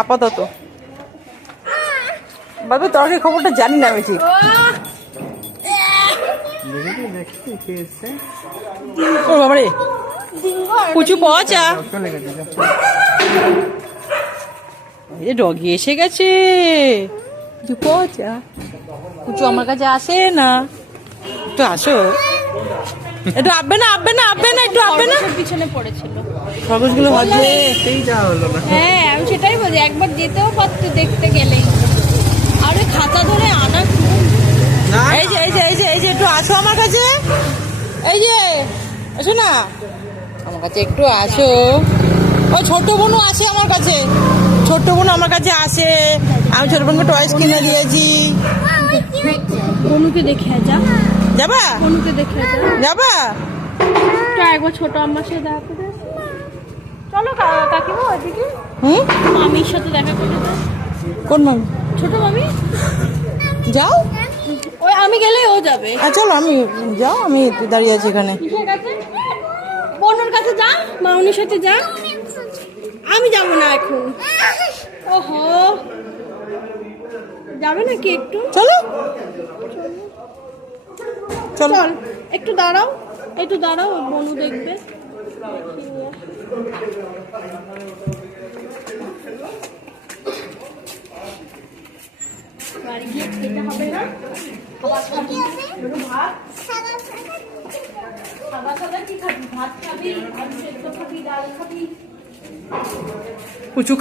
আপাতত। বাবা তরকারি খবরটা জানি না আমি ঠিক। ও বাবারে কুচু পচা, এই ডগি এসে গেছে। কুচু পচা, কুচু আমার কাছে আসে না। একটু আসো, একটু আববে না, আববে না, আববে না, একটু আববে না। পিছনে পড়েছিল কাগজগুলো ভাজবে। হ্যাঁ আমি সেটাই বলি, একবার যেতেও পারতো দেখতে গেলেই। আরে খাতা ধরে আনা এই যে এই যে এই যে এই যে একটু আসো আমার কাছে, এই যে আসো না আমার কাছে, একটু আসো। ওই ছোট্ট বোনও আসে আমার কাছে, ছোট্ট বোন আমার কাছে আসে। আমি ছোট বোনকে টয়েস কিনে দিয়েছি। বনুকে দেখে যা, যাবা? বনুকে দেখে যা, যাবা? তো একবার ছোট আম্মার সাথে দেখা করে আসো। চলো কাকিমা ওইদিকে মামির সাথে দেখা করে দাও। কোন মামি? ছোট মামি। যাও, ওই আমি গেলেই ও যাবে। চলো আমি যাও, আমি দাঁড়িয়ে আছি এখানে। কিসের কাছে? বনুর কাছে যা, মাউনির সাথে যা। আমি যাবো না এখন। ওহো, যাবে নাকি একটু? চলো চলো, চল একটু দাঁড়াও, একটু দাঁড়াও, বনু দেখবে। বাড়ি গিয়ে খেতে হবে না? খাবার খাবি? ভাত? খাবার খাবার কি খাবি? ভাত খাবি, আলু সেদ্ধ খাবি, ডাল খাবি? কুচু